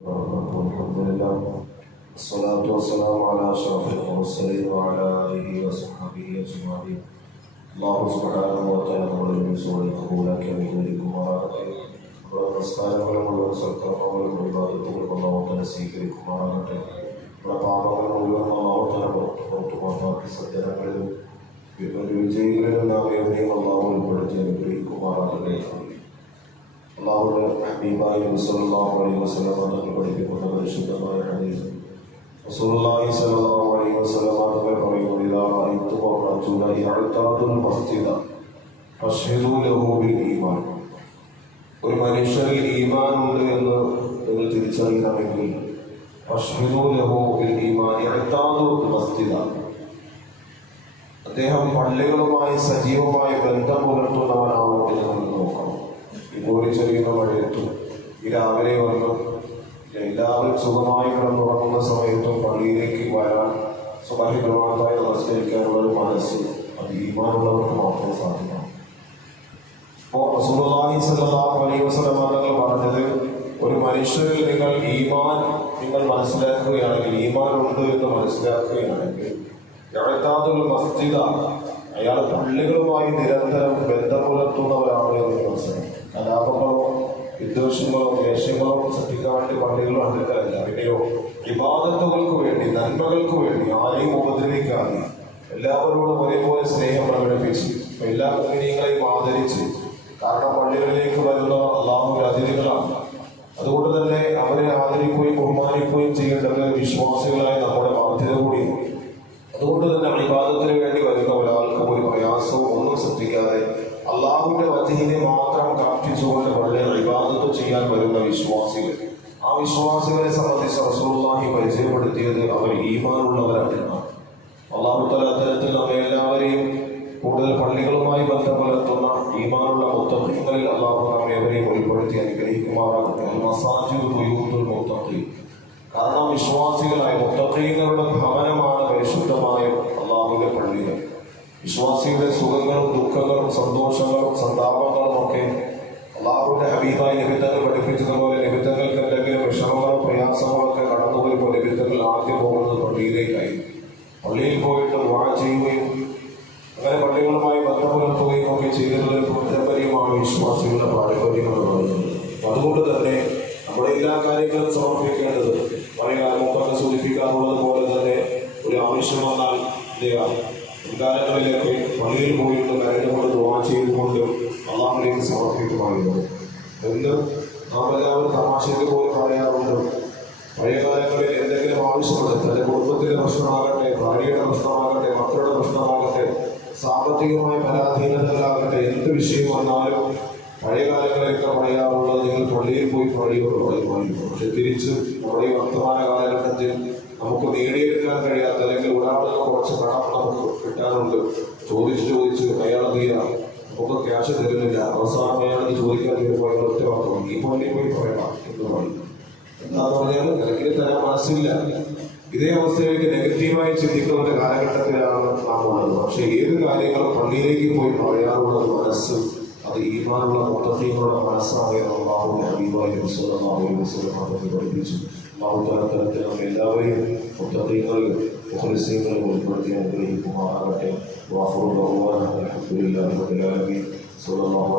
الحمد لله الصلاة والسلام على أشرف المرسلين وعلى آله وصحبه أجمعين الله سبحانه وتعالى നമ്മുടെ വിശ്വാസം കബൂലാക്കി അനുഗ്രഹിക്കുമാറാകട്ടെ നമ്മുടെ നമസ്കാരങ്ങളും മുഴുവൻ സൽക്കർമ്മങ്ങളും വിവാദത്തുകളും അള്ളാഹുത്തനെ സ്വീകരിക്കുമാറാകട്ടെ നമ്മുടെ പാപങ്ങൾ മുഴുവൻ അള്ളാഹുത്തനെ പുറത്തു പുറത്തു പുറത്താക്കി സജ്ജനങ്ങളിലും ഒരു വിജയികളിലും നാം ഏവരെയും അള്ളാഹു ഉൾപ്പെടുത്തി അനുഗ്രഹിക്കുമാറാകട്ടെ അള്ളാഹുടെ ഹബീബായി സല്ലല്ലാഹു അലൈഹി വസല്ലം തങ്ങൾ പഠിപ്പിക്കുന്ന പരിശുദ്ധമായ ഹദീസ്. റസൂലുള്ളാഹി സ്വല്ലല്ലാഹു അലൈഹി വസല്ലം തങ്ങൾ പറയുന്നു ഇദാ റഅയ്തും റജുല യഅ്താദുൽ മസ്ജിദ ഫശ്ഹദു ലഹു ബിൽ ഈമാൻ. ഒരു മനുഷ്യനിൽ ഈമാൻ ഉണ്ട് എന്ന് നിങ്ങൾ തിരിച്ചറിയണമെങ്കിൽ ഫശ്ഹദു ലഹു ബിൽ ഈമാൻ യഅ്താദുൽ മസ്ജിദ. അദ്ദേഹം പള്ളികളുമായി സജീവമായി ബന്ധം പുലർത്തുന്നവനാണോ എന്ന് നിങ്ങൾ നോക്കണം ചെറിയുന്ന മഴയത്തും ഈ രാവിലെ വന്നും എല്ലാവരും സുഖമായി കിടന്നുറങ്ങുന്ന സമയത്തും പള്ളിയിലേക്ക് വരാൻ സുഖാഹി പ്രമാണമായി നമസ്കരിക്കാനുള്ള മനസ്സ് അത് ഈമാനുള്ളവർക്ക് മാത്രമേ സാധിക്കാം. അപ്പോൾ റസൂലുള്ളാഹി അലൈഹി വസല്ലം പറഞ്ഞത് ഒരു മനുഷ്യരിൽ നിങ്ങൾ ഈമാൻ നിങ്ങൾ മനസ്സിലാക്കുകയാണെങ്കിൽ ഈമാൻ ഉണ്ട് എന്ന് മനസ്സിലാക്കുകയാണെങ്കിൽ യഅ്താദുൽ മസ്ജിദ അയാൾ പള്ളികളുമായി നിരന്തരം ബന്ധം പുലർത്തുന്നവരാണ് എന്ന് മനസ്സിലാക്കും. കലാപങ്ങളോ വിദ്വേഷങ്ങളോ ദേഷ്യങ്ങളോ സൃഷ്ടിക്കാൻ വേണ്ടി പള്ളികളോ അടുക്കലല്ല പിന്നെയോ വിവാദത്തുകൾക്ക് വേണ്ടി നന്മകൾക്ക് വേണ്ടി ആരെയും ഉപദ്രവിക്കാതെ എല്ലാവരോടും ഒരേപോലെ സ്നേഹം പ്രകടിപ്പിച്ച് എല്ലാ കുഞ്ഞിനെയും ആദരിച്ച് കാരണം പള്ളികളിലേക്ക് വരുന്ന അള്ളാഹുവിന്റെ അതിഥികളാണ്. അതുകൊണ്ട് തന്നെ അവരെ ആദരിക്കുകയും ബഹുമാനിക്കുകയും ചെയ്യേണ്ടത് വിശ്വാസികളായ നമ്മുടെ ബാധ്യത കൂടിയാണ് അതുകൊണ്ട് തന്നെ അഭിവാദത്തിന് വേണ്ടി വരുന്ന ഒരാൾക്കും ഒരു പ്രയാസവും ഒന്നും സൃഷ്ടിക്കാതെ അള്ളാഹുവിന്റെ വധീനെ മാത്രം കാക്ഷിച്ചുകൊണ്ട് വളരെ വിവാദത്ത് ചെയ്യാൻ വരുന്ന വിശ്വാസികൾ. ആ വിശ്വാസികളെ സംബന്ധിച്ച് റസൂലുള്ളാഹി പരിചയപ്പെടുത്തിയത് അവർ ഈമാനുള്ളവരാണ് അള്ളാഹു തല നമ്മെ എല്ലാവരെയും കൂടുതൽ പള്ളികളുമായി ബന്ധം പുലർത്തുന്ന ഈമാനുള്ള മുത്തങ്ങളിൽ അള്ളാഹു നമ്മെ എവരെയും ഉൾപ്പെടുത്തി അനുഗ്രഹിക്കുമാറാകട്ടെ കാരണം വിശ്വാസികളായ മുത്തഖീങ്ങളുടെ ഭവനമാണ് പരിശുദ്ധമായ അള്ളാഹുവിന്റെ പള്ളികൾ. വിശ്വാസിയുടെ സുഖങ്ങളും ദുഃഖങ്ങളും സന്തോഷങ്ങളും സന്താപങ്ങളും ഒക്കെ അള്ളാഹുവിന്റെ ഹബീബായി നിബിധങ്ങൾ പഠിപ്പിച്ചതുപോലെ നിബിധങ്ങൾക്ക് എന്തെങ്കിലും വിഷമങ്ങളും പ്രയാസങ്ങളൊക്കെ കടന്നു വരുമ്പോൾ നിബിധങ്ങൾ ആദ്യം പോകുന്നത് പള്ളിയിലേക്കായി. പള്ളിയിൽ പോയിട്ട് വാഴ ചെയ്യുകയും അങ്ങനെ പള്ളികളുമായി ബന്ധം പുലർത്തുകയും ഒക്കെ ചെയ്തതിൽ പാരമ്പര്യമാണ് വിശ്വാസികളുടെ പാരമ്പര്യം എന്ന് പറയുന്നത് അതുകൊണ്ട് തന്നെ നമ്മുടെ എല്ലാ കാര്യങ്ങളും സമർപ്പിക്കേണ്ടത് പഴയ കാലമൊക്കെ സൂചിപ്പിക്കാറുള്ളത് പോലെ തന്നെ ഒരു ആവശ്യം വന്നാൽ മുൻകാലങ്ങളിലൊക്കെ പള്ളിയിൽ പോയിട്ട് കരഞ്ഞുകൊണ്ട് ദുവാ ചെയ്തുകൊണ്ട് അള്ളാഹിലേക്ക് സമർപ്പിക്കുമായിരുന്നു എന്ന് നാം എല്ലാവരും തമാശയ്ക്ക് പോലും പറയാറുണ്ട്. പഴയ എന്തെങ്കിലും ആവശ്യമുണ്ട് തന്റെ കുടുംബത്തിന്റെ പ്രശ്നമാകട്ടെ ഭാര്യയുടെ പ്രശ്നമാകട്ടെ മക്കളുടെ പ്രശ്നമാകട്ടെ സാമ്പത്തികമായ പരാധീനതകളാകട്ടെ എന്ത് വിഷയം വന്നാലും പഴയ പറയാറുള്ളത് നിങ്ങൾ പള്ളിയിൽ പോയി പള്ളിയോട് പറയുമായിരുന്നു. പക്ഷെ തിരിച്ച് നമ്മുടെ വർത്തമാന കാലഘട്ടത്തിൽ നമുക്ക് നേടിയെടുക്കാൻ കഴിയാത്ത അയാൾ ഒറ്റ വാർത്ത ഈ പള്ളിയിൽ പോയി പറയണം എന്ന് പറയും. എന്താന്ന് പറഞ്ഞാൽ നിനക്കിന് തരാൻ മനസ്സില്ല. ഇതേ അവസ്ഥയിലേക്ക് നെഗറ്റീവായി ചിന്തിക്കുന്ന കാലഘട്ടത്തിലാണ് നാം ഉള്ളത്. പക്ഷെ ഏത് കാര്യങ്ങളും പള്ളിയിലേക്ക് പോയി പറയാറുള്ള മനസ്സ് അത് ഈമാനുള്ള വസല്ലം നമുക്ക് പഠിപ്പിച്ചു. അള്ളാഹു തലത്തിൽ നമ്മൾ എല്ലാവരെയും മുത്തഫീങ്ങളിൽ മുഖലിസീങ്ങളിൽ ഉൾപ്പെടുത്തി അനുഗ്രഹിക്കുമാറാകട്ടെ. റബ്ബിൽ ആലമീൻ. സല്ലല്ലാഹു